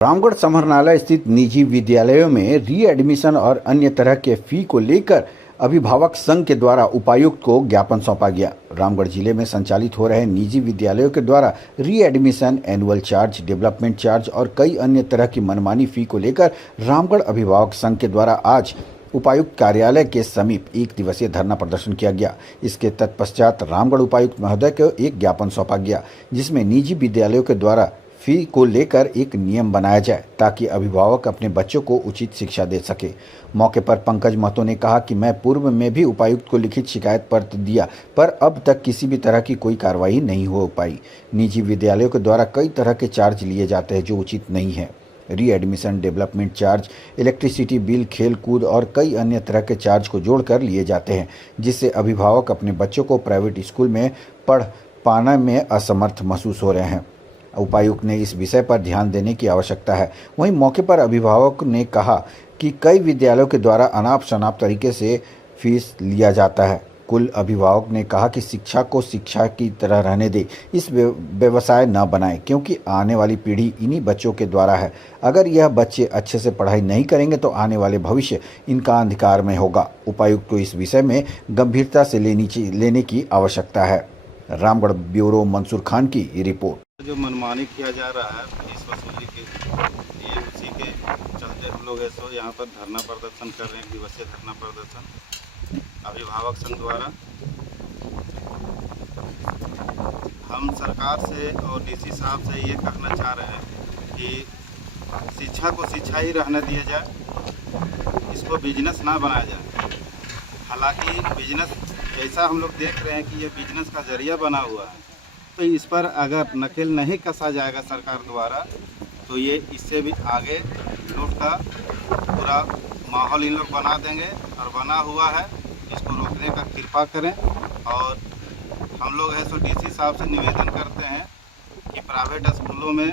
रामगढ़ समाहरणालय स्थित निजी विद्यालयों में रीएडमिशन और अन्य तरह के फी को लेकर अभिभावक संघ के द्वारा उपायुक्त को ज्ञापन सौंपा गया। रामगढ़ जिले में संचालित हो रहे निजी विद्यालयों के द्वारा readmission, annual charge, development charge और कई अन्य तरह की मनमानी फी को लेकर रामगढ़ अभिभावक संघ के द्वारा आज उपायुक्त कार्यालय के समीप एक दिवसीय धरना प्रदर्शन किया गया। इसके तत्पश्चात रामगढ़ उपायुक्त महोदय को एक ज्ञापन सौंपा गया, जिसमें निजी विद्यालयों के द्वारा फी को लेकर एक नियम बनाया जाए ताकि अभिभावक अपने बच्चों को उचित शिक्षा दे सके। मौके पर पंकज महतो ने कहा कि मैं पूर्व में भी उपायुक्त को लिखित शिकायत पत्र दिया, पर अब तक किसी भी तरह की कोई कार्रवाई नहीं हो पाई। निजी विद्यालयों के द्वारा कई तरह के चार्ज लिए जाते हैं जो उचित नहीं है। Readmission, development charge, electricity bill, खेल कूद और कई अन्य तरह के चार्ज को जोड़कर लिए जाते हैं, जिससे अभिभावक अपने बच्चों को प्राइवेट स्कूल में पढ़ पाने में असमर्थ महसूस हो रहे हैं। उपायुक्त ने इस विषय पर ध्यान देने की आवश्यकता है। वहीं मौके पर अभिभावक ने कहा कि कई विद्यालयों के द्वारा अनाप शनाप तरीके से फीस लिया जाता है। कुल अभिभावक ने कहा कि शिक्षा को शिक्षा की तरह रहने दे, इस व्यवसाय न बनाए, क्योंकि आने वाली पीढ़ी इन्हीं बच्चों के द्वारा है। अगर यह बच्चे अच्छे से पढ़ाई नहीं करेंगे तो आने वाले भविष्य इनका अंधकार में होगा। उपायुक्त को इस विषय में गंभीरता से लेने की आवश्यकता है। रामगढ़ ब्यूरो मंसूर खान की रिपोर्ट। जो मनमानी किया जा रहा है फीस वसूली के लिए, उसी के चलते हम लोग ऐसो यहाँ पर धरना प्रदर्शन कर रहे हैं, एक दिवसीय धरना प्रदर्शन अभिभावक संघ द्वारा। हम सरकार से और डीसी साहब से ये कहना चाह रहे हैं कि शिक्षा को शिक्षा ही रहने दिया जाए, इसको बिजनेस ना बनाया जाए। हालांकि बिजनेस जैसा हम लोग देख रहे हैं कि ये बिजनेस का जरिया बना हुआ है, तो इस पर अगर नकेल नहीं कसा जाएगा सरकार द्वारा तो ये इससे भी आगे लूट का पूरा माहौल इन लोग बना देंगे और बना हुआ है। इसको रोकने का कृपा करें। और हम लोग है सो डीसी साहब से निवेदन करते हैं कि प्राइवेट स्कूलों में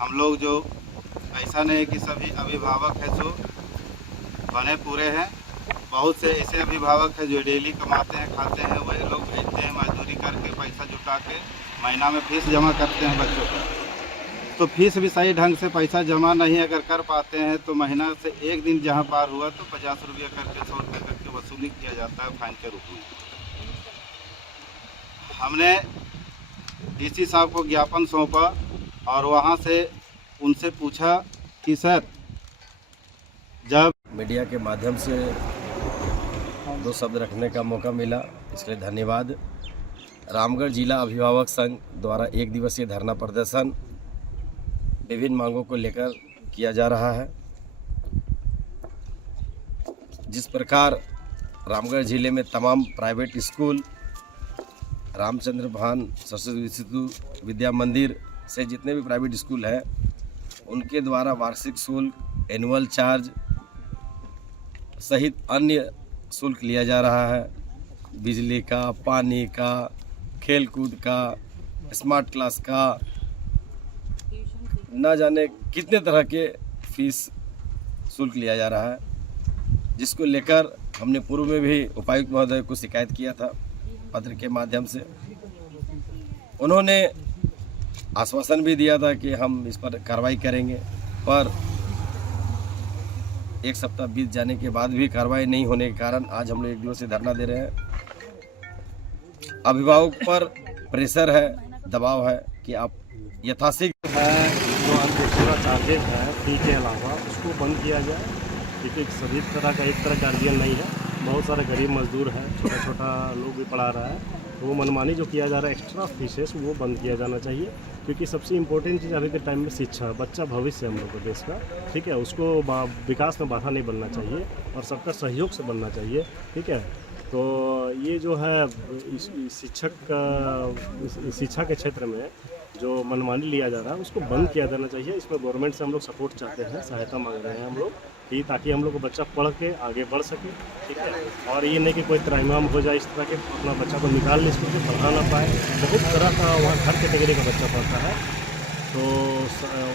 हम लोग जो ऐसा नहीं है कि सभी अभिभावक है सो बने पूरे हैं। बहुत से ऐसे अभिभावक हैं जो डेली कमाते हैं, खाते हैं, वही लोग भेजते हैं मजदूरी करके, पैसा जुटा के महीना में फीस जमा करते हैं बच्चों का। तो फीस भी सही ढंग से पैसा जमा नहीं अगर कर पाते हैं तो महीना से एक दिन जहां पार हुआ तो 50 रुपया करके 100 रुपये करके वसूली किया जाता है फाइन के रूप में। हमने डीसी साहब को ज्ञापन सौंपा और वहां से उनसे पूछा कि सर, जब मीडिया के माध्यम से दो शब्द रखने का मौका मिला, इसके लिए धन्यवाद। रामगढ़ जिला अभिभावक संघ द्वारा एक दिवसीय धरना प्रदर्शन विभिन्न मांगों को लेकर किया जा रहा है। जिस प्रकार रामगढ़ जिले में तमाम प्राइवेट स्कूल, रामचंद्र भान सरस्वती शिशु विद्या मंदिर से जितने भी प्राइवेट स्कूल हैं, उनके द्वारा वार्षिक शुल्क, एनुअल चार्ज सहित अन्य शुल्क लिया जा रहा है। बिजली का, पानी का, खेल कूद का, स्मार्ट क्लास का, न जाने कितने तरह के फीस शुल्क लिया जा रहा है, जिसको लेकर हमने पूर्व में भी उपायुक्त महोदय को शिकायत किया था पत्र के माध्यम से। उन्होंने आश्वासन भी दिया था कि हम इस पर कार्रवाई करेंगे, पर एक सप्ताह बीत जाने के बाद भी कार्रवाई नहीं होने के कारण आज हम लोग एक दिवसीय धरना दे रहे हैं। अभिभावक पर प्रेशर है, दबाव है कि आप यथाशीघ्र है जो अनपेक्षित चार्जेज है फी के अलावा उसको बंद किया जाए, क्योंकि सभी तरह का एक तरह गार्जियन नहीं है। बहुत सारे गरीब मजदूर है, छोटा छोटा लोग भी पढ़ा रहा है, तो वो मनमानी जो किया जा रहा है एक्स्ट्रा फीसेस, वो बंद किया जाना चाहिए। क्योंकि सबसे इम्पोर्टेंट चीज़ अभी के टाइम में शिक्षा, बच्चा भविष्य है हम लोग के देश का, ठीक है। उसको विकास में बाधा नहीं बनना चाहिए और सबका सहयोग से बनना चाहिए, ठीक है। तो ये जो है शिक्षा के क्षेत्र में जो मनमानी लिया जा रहा है उसको बंद किया जाना चाहिए। इसमें गवर्नमेंट से हम लोग सपोर्ट चाहते हैं, सहायता मांग रहे हैं हम लोग कि ताकि हम लोग को बच्चा पढ़ के आगे बढ़ सके, ठीक है। और ये नहीं कि कोई त्राहिमाम हो जाए इस तरह के, अपना बच्चा को निकाल ले स्कूल से, पढ़ा ना पाए। बहुत तरह का वहाँ हर कैटेगरी का बच्चा पढ़ता है, तो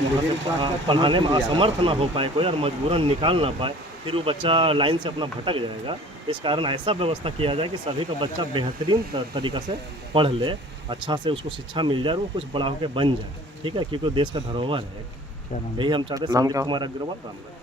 वहाँ से पढ़ाने में असमर्थ ना हो पाए कोई और मजबूरन निकाल ना पाए, फिर वो बच्चा लाइन से अपना भटक जाएगा। इस कारण ऐसा व्यवस्था किया जाए कि सभी का बच्चा बेहतरीन तरीक़ा से पढ़ ले, अच्छा से उसको शिक्षा मिल जाए और वो कुछ बड़ा होकर बन जाए, ठीक है, क्योंकि देश का धरोहर है। यही हम चाहते हैं। संदीप कुमार अग्रवाल, रामगढ़।